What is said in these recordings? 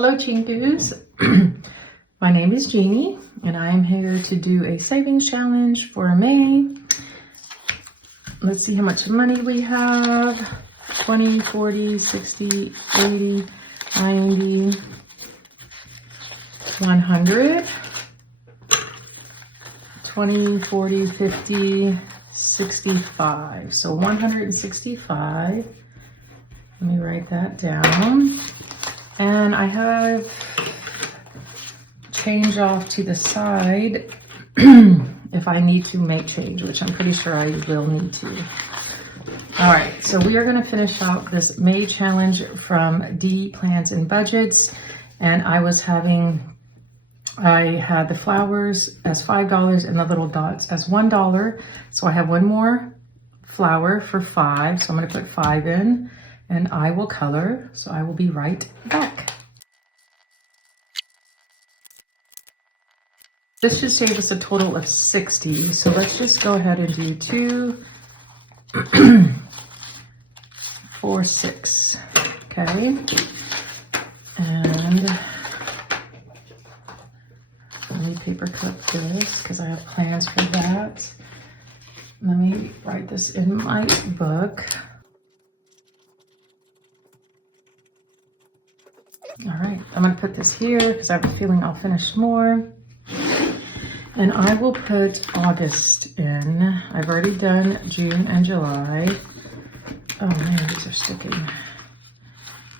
Hello Chinkus. My name is Jeannie and I am here to do a savings challenge for May. Let's see how much money we have. 20, 40, 60, 80, 90, 100, 20, 40, 50, 65. So 165. Let me write that down. And I have change off to the side if I need to make change, which I'm pretty sure I will need to. All right, so we are going to finish out this May challenge from D Plans and Budgets. And I had the flowers as $5 and the little dots as $1. So I have one more flower for $5. So I'm going to put 5 in. And I will color, so I will be right back. This should save us a total of 60. So let's just go ahead and do 2, 4, 6. Okay. And let me paper clip this because I have plans for that. Let me write this in my book. All right, I'm gonna put this here because I have a feeling I'll finish more. And I will put August in. I've already done June and July. Oh man, these are sticking.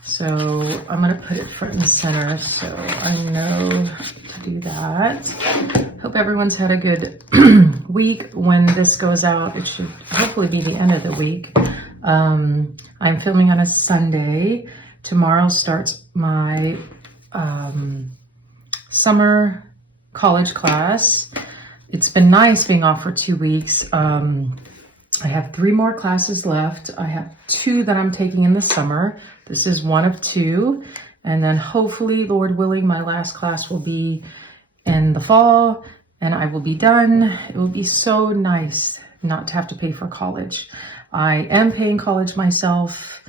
So I'm gonna put it front and center so I know to do that. Hope everyone's had a good week. When this goes out, it should hopefully be the end of the week. I'm filming on a Sunday. Tomorrow starts my summer college class. It's been nice being off for 2 weeks. I have 3 more classes left. I have 2 that I'm taking in the summer. This is one of 2. And then hopefully, Lord willing, my last class will be in the fall and I will be done. It will be so nice not to have to pay for college. I am paying college myself.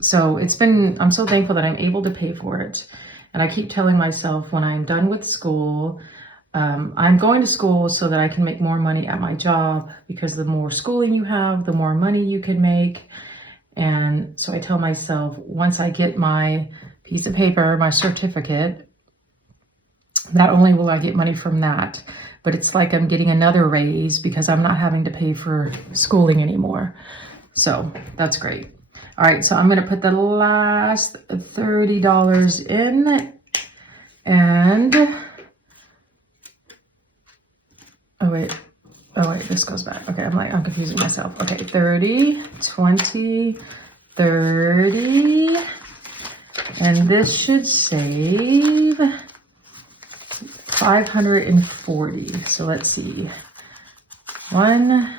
So I'm so thankful that I'm able to pay for it. And I keep telling myself when I'm done with school, I'm going to school so that I can make more money at my job, because the more schooling you have, the more money you can make. And so I tell myself, once I get my piece of paper, my certificate, not only will I get money from that, but it's like I'm getting another raise because I'm not having to pay for schooling anymore. So that's great. All right, so I'm going to put the last $30 in, and oh wait, this goes back. Okay, I'm confusing myself. Okay, 30, 20, 30, and this should save 540. So let's see, 1,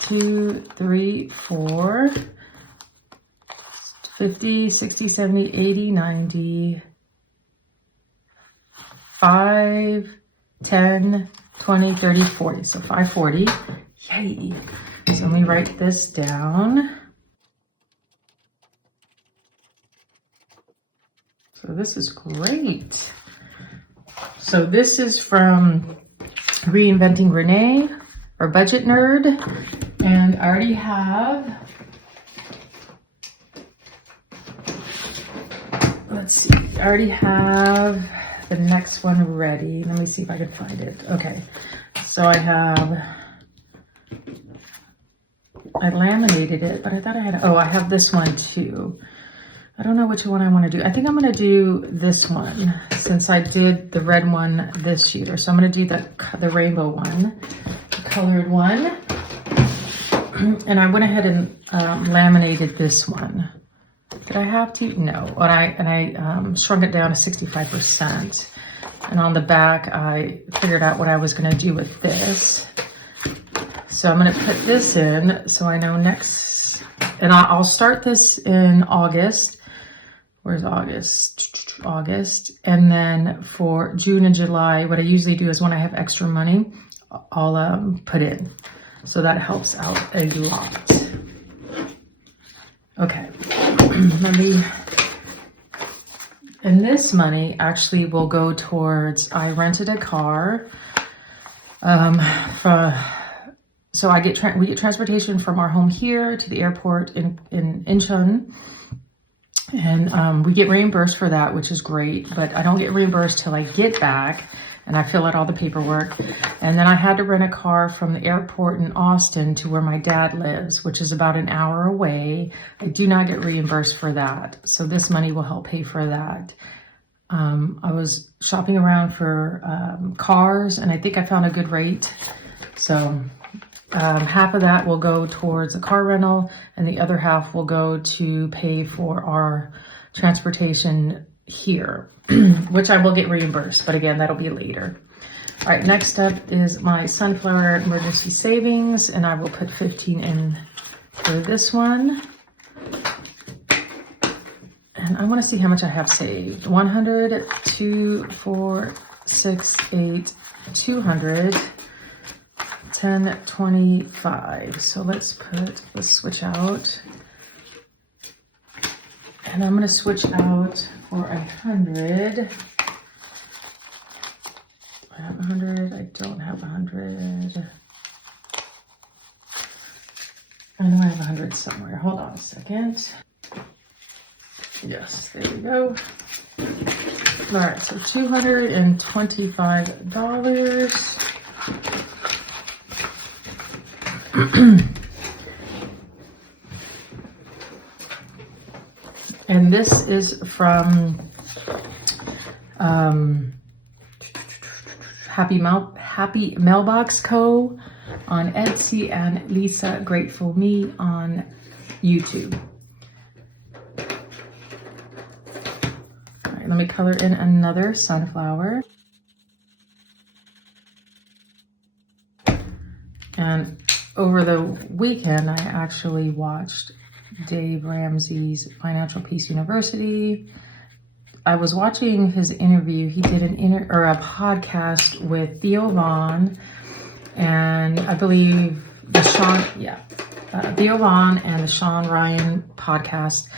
2, 3, 4. 50, 60, 70, 80, 90, 5, 10, 20, 30, 40. So 540. Yay. So let me write this down. So this is great. So this is from Reinventing Rene, our budget nerd. And I already have, let's see, I already have the next one ready. Let me see if I can find it. Okay, so I laminated it, but I thought I had, I have this one too. I don't know which one I want to do. I think I'm going to do this one since I did the red one this year. So I'm going to do the rainbow one, the colored one. And I went ahead and laminated this one. Did I have to? No. And I shrunk it down to 65%. And on the back, I figured out what I was going to do with this. So I'm going to put this in so I know next. And I'll start this in August. Where's August? August. And then for June and July, what I usually do is when I have extra money, I'll put in. So that helps out a lot. Okay, let me And this money actually will go towards, I rented a car, so we get transportation from our home here to the airport in Incheon. And we get reimbursed for that, which is great, but I don't get reimbursed till I get back and I fill out all the paperwork. And then I had to rent a car from the airport in Austin to where my dad lives, which is about an hour away. I do not get reimbursed for that. So this money will help pay for that. I was shopping around for cars and I think I found a good rate. So half of that will go towards a car rental and the other half will go to pay for our transportation here, which I will get reimbursed, but again, that'll be later. All right, next up is my sunflower emergency savings, and I will put 15 in for this one. And I want to see how much I have saved. 100, 2, 4, 6, 8, 200, 10, 25. So let's switch out. And I'm going to switch out for 100. I have 100. I don't have 100. I know I have 100 somewhere. Hold on a second. Yes, there we go. All right, so $225. And this is from Happy Mailbox Co. on Etsy and Lisa Grateful Me on YouTube. All right, let me color in another sunflower. And over the weekend, I actually watched Dave Ramsey's Financial Peace University. I was watching his interview. He did a podcast with Theo Vaughn and I believe Theo Vaughn and the Sean Ryan podcast,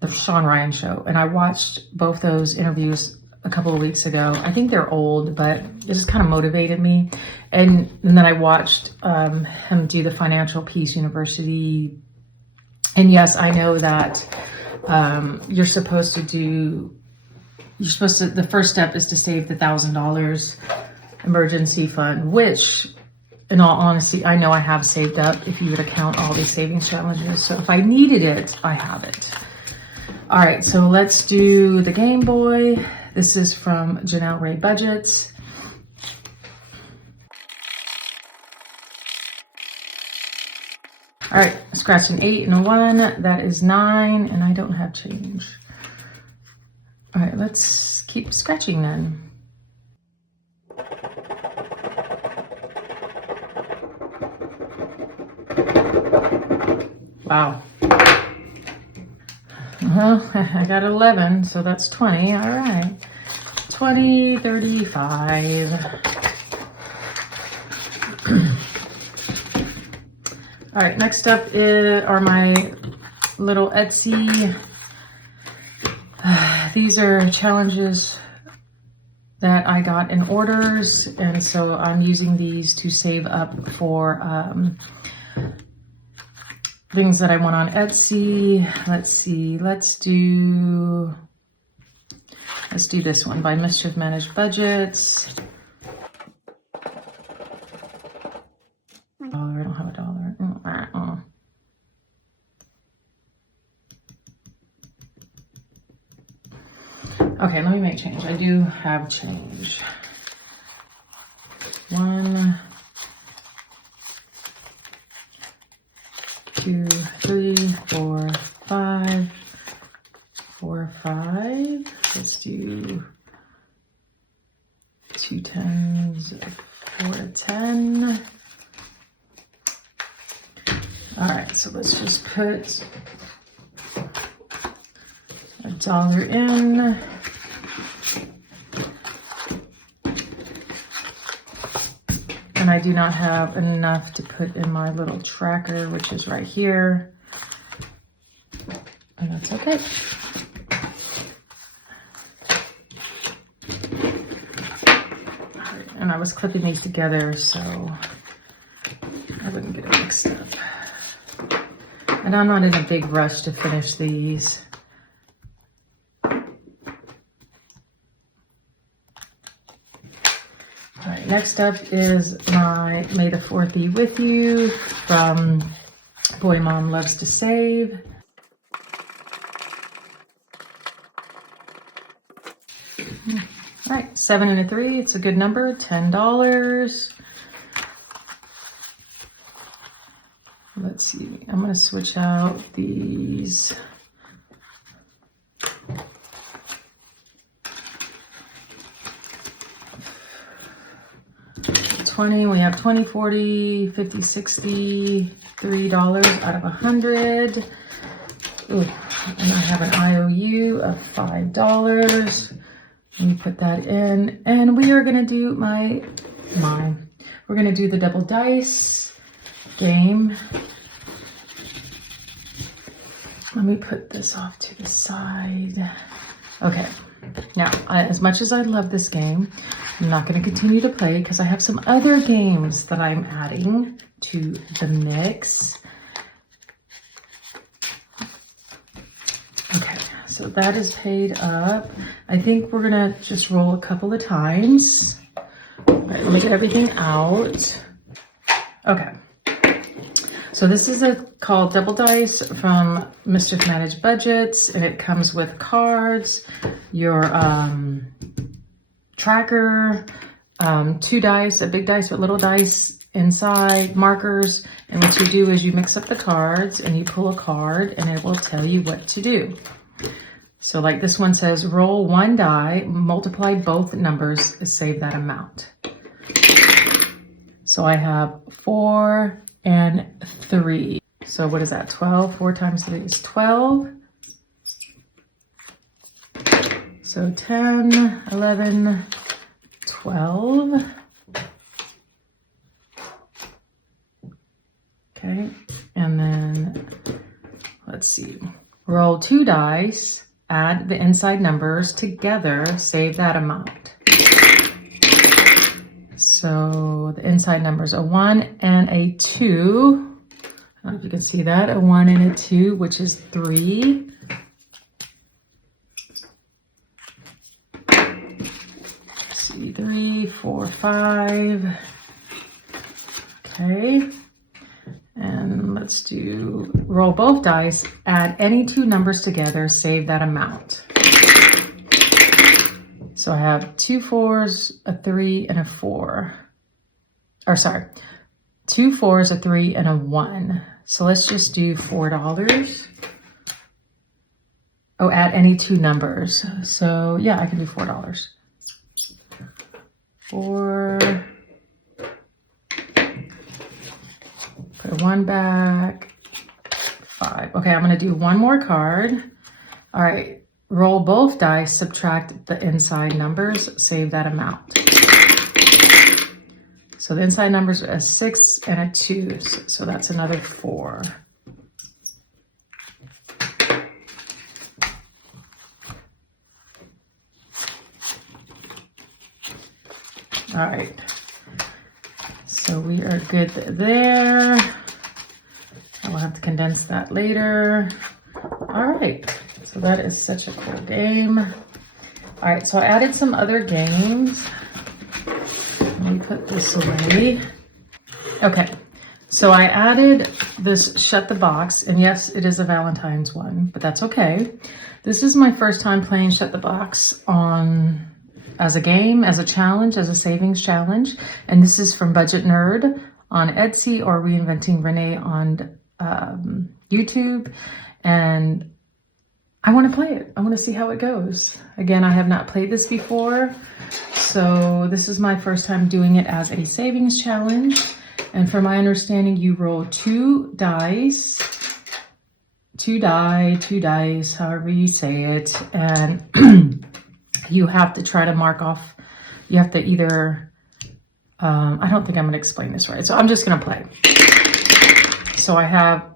the Sean Ryan Show. And I watched both those interviews a couple of weeks ago. I think they're old, but it just kind of motivated me. And then I watched him do the Financial Peace University. And yes, I know that the first step is to save the $1,000 emergency fund, which in all honesty, I know I have saved up if you would account all these savings challenges. So if I needed it, I have it. All right, so let's do the Game Boy. This is from Janelle Ray Budgets. All right, scratch an 8 and a 1. That is 9, and I don't have change. All right, let's keep scratching then. Wow. Well, I got 11, so that's 20. All right. 20, 35. All right, next up are my little Etsy. These are challenges that I got in orders, and so I'm using these to save up for things that I want on Etsy. Let's see, let's do this one by Mischief Managed Budgets. Oh, I don't have $1. Okay, let me make change. I do have change. 1, 2, 3, 4, 5, 4, 5. Let's do 2 10s, 4, 10. All right, so let's just put $1 in. And I do not have enough to put in my little tracker, which is right here. And that's okay. when I was clipping these together so I wouldn't get it mixed up. And I'm not in a big rush to finish these. All right, next up is my May the 4th Be With You from Boy Mom Loves to Save. All right, 7 and a 3, it's a good number, $10. Let's see, I'm gonna switch out these. We have 20, 40, 50, 60, $3 out of 100. Ooh, and I have an IOU of $5. Let me put that in. And we are gonna do we're gonna do the double dice game. Let me put this off to the side. Okay, now, as much as I love this game, I'm not going to continue to play because I have some other games that I'm adding to the mix. Okay, so that is paid up. I think we're going to just roll a couple of times. All right, let me get everything out. Okay. So this is called Double Dice from Mischief Managed Budgets, and it comes with cards, your tracker, 2 dice, a big dice with little dice inside, markers, and what you do is you mix up the cards and you pull a card and it will tell you what to do. So like this one says, roll 1 die, multiply both numbers, save that amount. So I have 4 and 3. So what is that? 12. 4 times 3 is 12. So 10, 11, 12. Okay. And then let's see. Roll 2 dice, add the inside numbers together, save that amount. So the inside numbers, a 1 and a 2. I don't know if you can see that, a 1 and a 2, which is 3. Let's see, 3, 4, 5. Okay. And let's do, roll both dice, add any 2 numbers together, save that amount. So I have 2 4s, a 3, and a 4. Or sorry, 2 4s, a 3, and a 1. So let's just do $4. Oh, add any 2 numbers. So yeah, I can do $4. 4. Put a 1 back. 5. Okay, I'm gonna do 1 more card. All right. Roll both dice, subtract the inside numbers, save that amount. So the inside numbers are a 6 and a 2, so that's another 4. All right, so we are good there. I will have to condense that later. All right. So that is such a cool game. All right, so I added some other games. Let me put this away. Okay, so I added this Shut the Box, and yes, it is a Valentine's one, but that's okay. This is my first time playing Shut the Box as a game, as a challenge, as a savings challenge, and this is from Budget Nerd on Etsy or Reinventing Rene on YouTube, and I want to play it. I want to see how it goes. Again, I have not played this before, so this is my first time doing it as a savings challenge. And from my understanding, you roll 2 dice, 2 dice, however you say it, and you have to try to mark off. You have to either, I don't think I'm going to explain this right, so I'm just going to play. So I have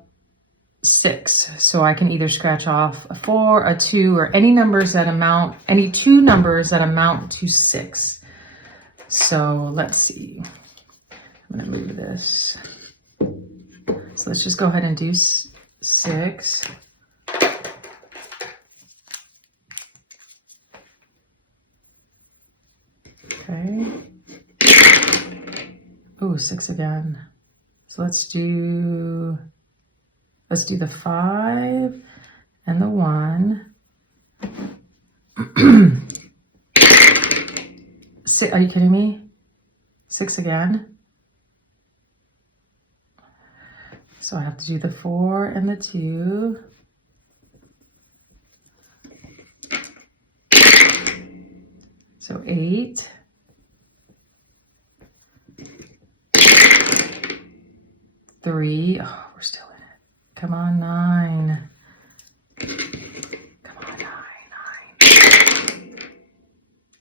6, so I can either scratch off a 4, a 2, or any 2 numbers that amount to 6. So let's see. I'm gonna move this. So let's just go ahead and do 6. Okay. Oh, 6 again. So let's do the 5 and the 1. Are you kidding me? 6 again. So I have to do the 4 and the 2. So 8. 3. Oh, we're still in it. Come on, 9. Come on, 9.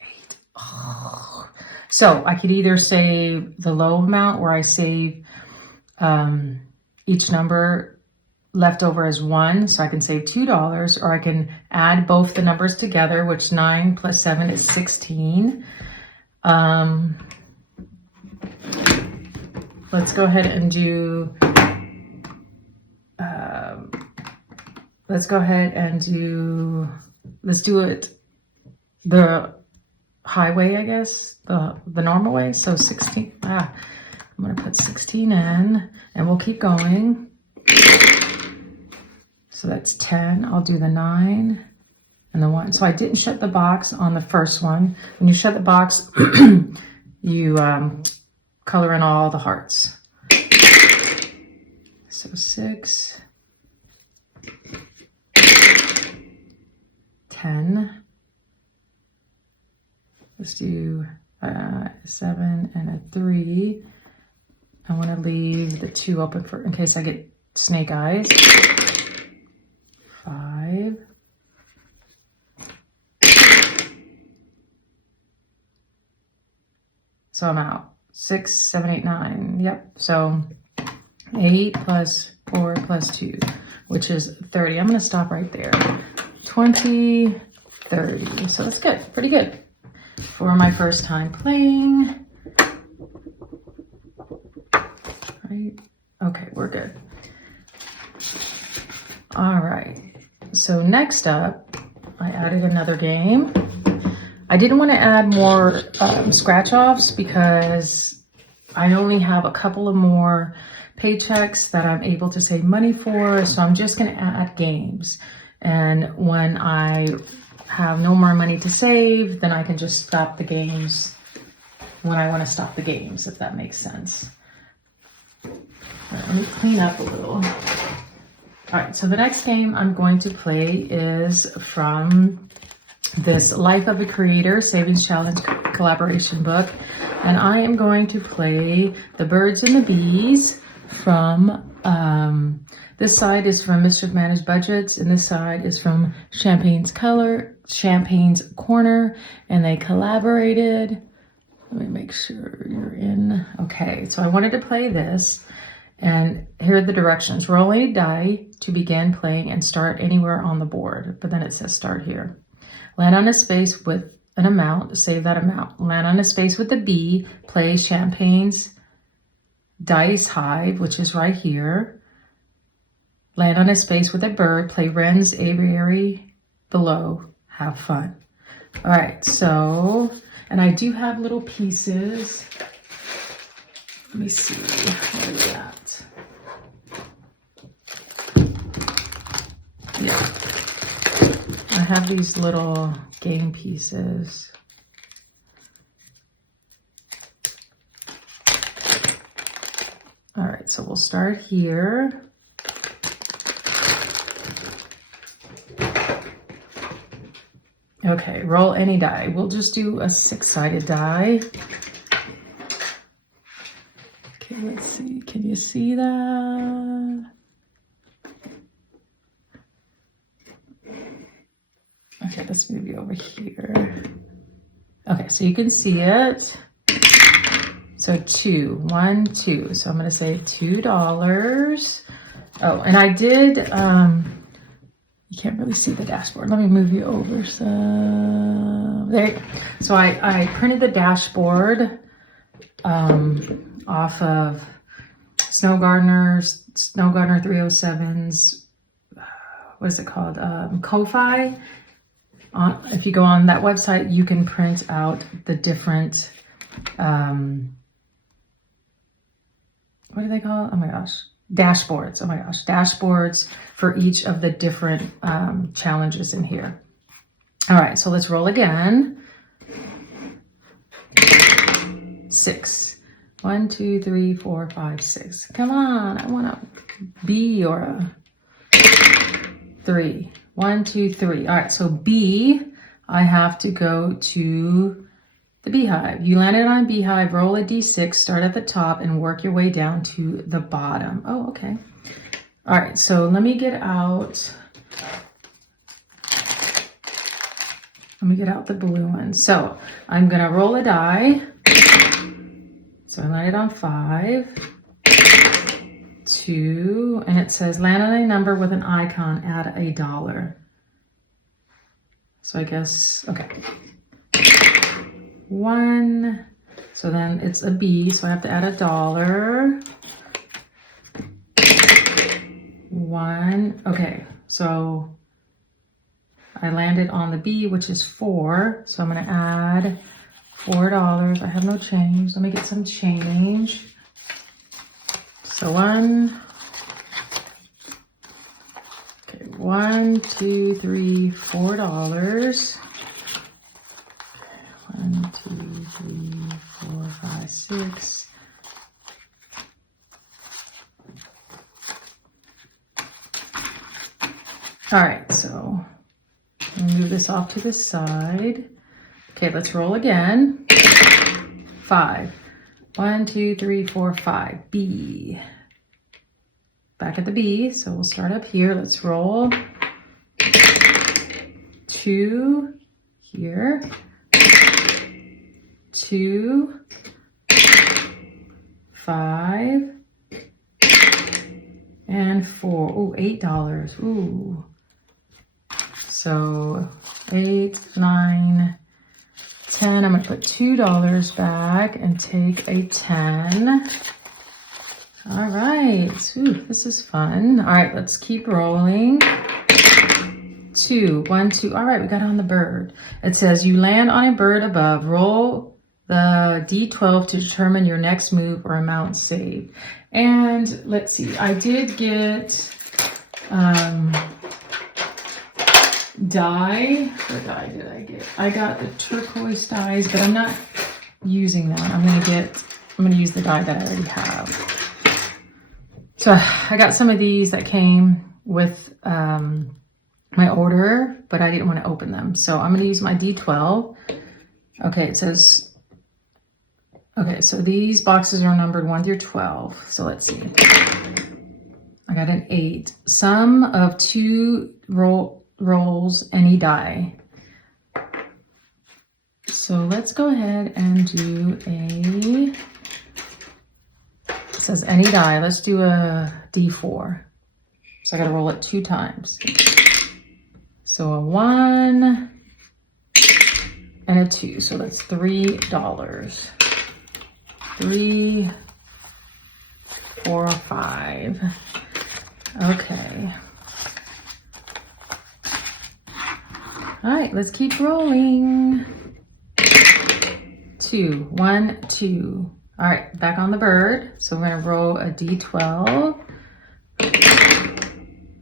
8. Oh. So I could either save the low amount where I save each number left over as 1, so I can save $2, or I can add both the numbers together, which 9 plus 7 is 16. Let's go ahead and do, let's do it the highway, I guess, the normal way. So 16, I'm gonna put 16 in, and we'll keep going. So that's 10, I'll do the 9 and the 1. So I didn't shut the box on the first one. When you shut the box, you color in all the hearts. So 6, 10. Let's do 7 and a 3. I want to leave the 2 open for in case I get snake eyes. 5. So I'm out. 6, 7, 8, 9. Yep. So 8 plus 4 plus 2, which is 30. I'm going to stop right there. 20, 30. So that's good. Pretty good for my first time playing. Right. Okay, we're good. All right. So next up, I added another game. I didn't want to add more scratch-offs because I only have a couple of more paychecks that I'm able to save money for. So I'm just going to add games. And when I have no more money to save, then I can just stop the games when I want to stop the games, if that makes sense. Let me clean up a little. All right, so the next game I'm going to play is from this Life of a Creator Savings Challenge collaboration book. And I am going to play The Birds and the Bees from, this side is from Mischief Managed Budgets, and this side is from Champagne's Corner, and they collaborated. Let me make sure you're in. Okay, so I wanted to play this. And here are the directions. Roll a die to begin playing and start anywhere on the board. But then it says start here. Land on a space with an amount, save that amount. Land on a space with a bee, play Champagne's Dice Hive, which is right here. Land on a space with a bird, play Rene's Aviary below, have fun. All right, so, and I do have little pieces. Let me see, where are we at? Yeah, I have these little game pieces. All right, so we'll start here. Okay, roll any die. We'll just do a 6-sided die. Okay, let's see. Can you see that? Okay, let's move you over here. Okay, so you can see it. So 2, 1, 2. So I'm going to say $2. Oh, and I did, you can't really see the dashboard. Let me move you over. So there you go. So I printed the dashboard off of Snow Gardener 307's, what is it called? Ko-Fi. If you go on that website, you can print out the different, what do they call it? Oh my gosh. Dashboards. Oh my gosh. Dashboards for each of the different challenges in here. All right. So let's roll again. 6. 1, 2, 3, 4, 5, 6. Come on. I want a B or a 3. 1, 2, 3. All right. So B, I have to go to the beehive. You landed on a beehive, roll a D6, start at the top and work your way down to the bottom. Oh, okay. All right, so let me get out the blue one. So I'm gonna roll a die. So I landed on 5, 2, and it says land on a number with an icon, add $1. So I guess, okay. 1, so then it's a B, so I have to add $1. 1, okay, so I landed on the B, which is 4, so I'm gonna add $4. I have no change. Let me get some change. So 1, okay, 1, 2, 3, $4. 1, 2, 3, 4, 5, 6. All right, so I'll move this off to the side. Okay, let's roll again. 5. 1, 2, 3, 4, 5. B. Back at the B, so we'll start up here. Let's roll. 2 here. 2, 5, and 4. Ooh, $8. Ooh. So 8, 9, 10. I'm going to put $2 back and take a 10. All right. Ooh, this is fun. All right, let's keep rolling. 2, 1, 2. All right, we got on the bird. It says you land on a bird above. Roll the D12 to determine your next move or amount saved. And let's see, I did get dye. What dye did I get? I got the turquoise dyes, but I'm not using that. I'm gonna use the dye that I already have. So I got some of these that came with my order, but I didn't want to open them. So I'm gonna use my D12. Okay, it says, okay, so these boxes are numbered 1 through 12. So let's see. I got an 8. Sum of 2 rolls, any die. So let's go ahead and do it says any die. Let's do a D4. So I got to roll it 2 times. So a 1 and a 2. So that's $3. 3, 4, 5. Okay. All right, let's keep rolling. 2, 1, 2. All right, back on the bird. So we're gonna roll a D12.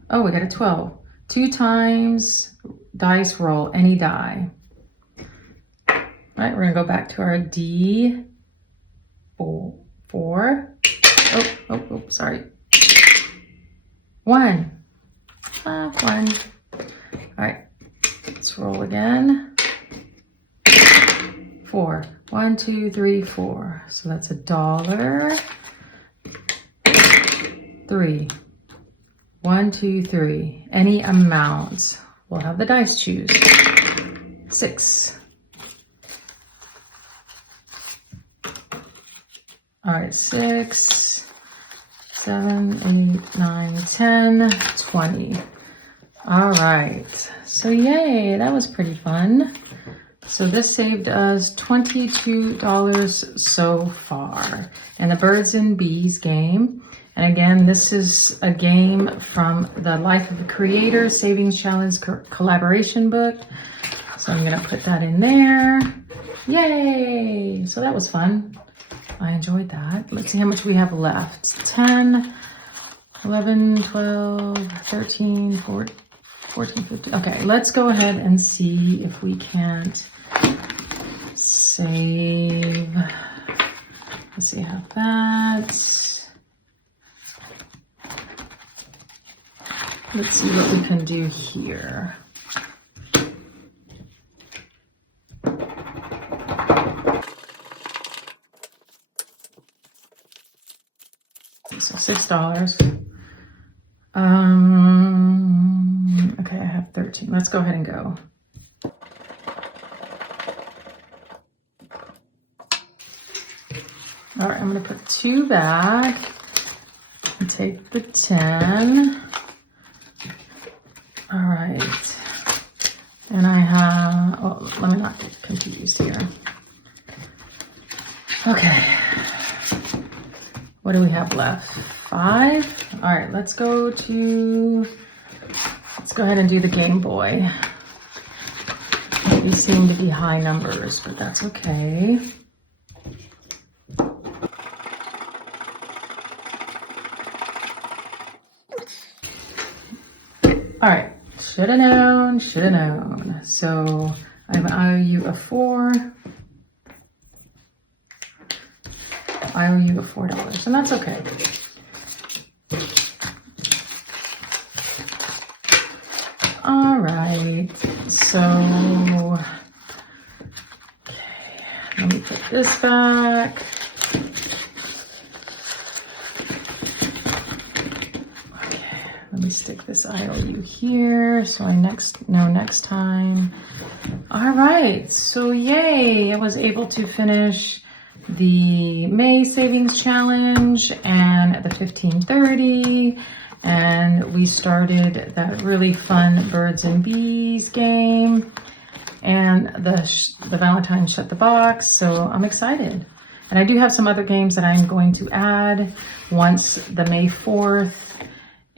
Oh, we got a 12. 2 times dice roll, any die. All right, we're gonna go back to our D4. Oh, sorry. 1. 1. All right, let's roll again. 4. 1, 2, 3, 4. So that's $1. 3. 1, 2, 3. Any amount. We'll have the dice choose. 6. All right, 6, 7, 8, 9, 10, 20. All right, so yay, that was pretty fun. So this saved us $22 so far. And the Birds and Bees game. And again, this is a game from the Life of a Creator Savings Challenge collaboration book. So I'm gonna put that in there. Yay! So that was fun. I enjoyed that. Let's see how much we have left. 10, 11, 12, 13, 14, 15. Okay, let's go ahead and see if we can't save. Let's see, have that. Let's see what we can do here. So $6. Okay, I have 13. Let's go ahead and go. All right, I'm gonna put 2 back and take the 10. All right, and I have, oh, let me not get confused here. Okay, what do we have left? 5. All right, let's go ahead and do the Game Boy. These seem to be high numbers, but that's okay. All right, should have known. So I have an IOU of 4. IOU of $4, and that's okay. All right, so, okay, let me put this back. Let me stick this IOU here so I know next time. All right, so yay, I was able to finish the May Savings Challenge and the 1530, and we started that really fun Birds and Bees game and the Valentine Shut the Box, so I'm excited. And I do have some other games that I'm going to add once the May 4th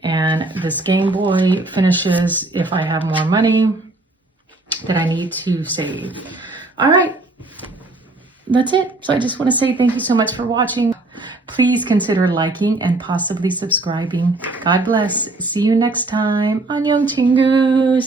and this Game Boy finishes, if I have more money that I need to save. All right, that's it. So I just want to say thank you so much for watching. Please consider liking and possibly subscribing. God bless. See you next time. 안녕 친구들.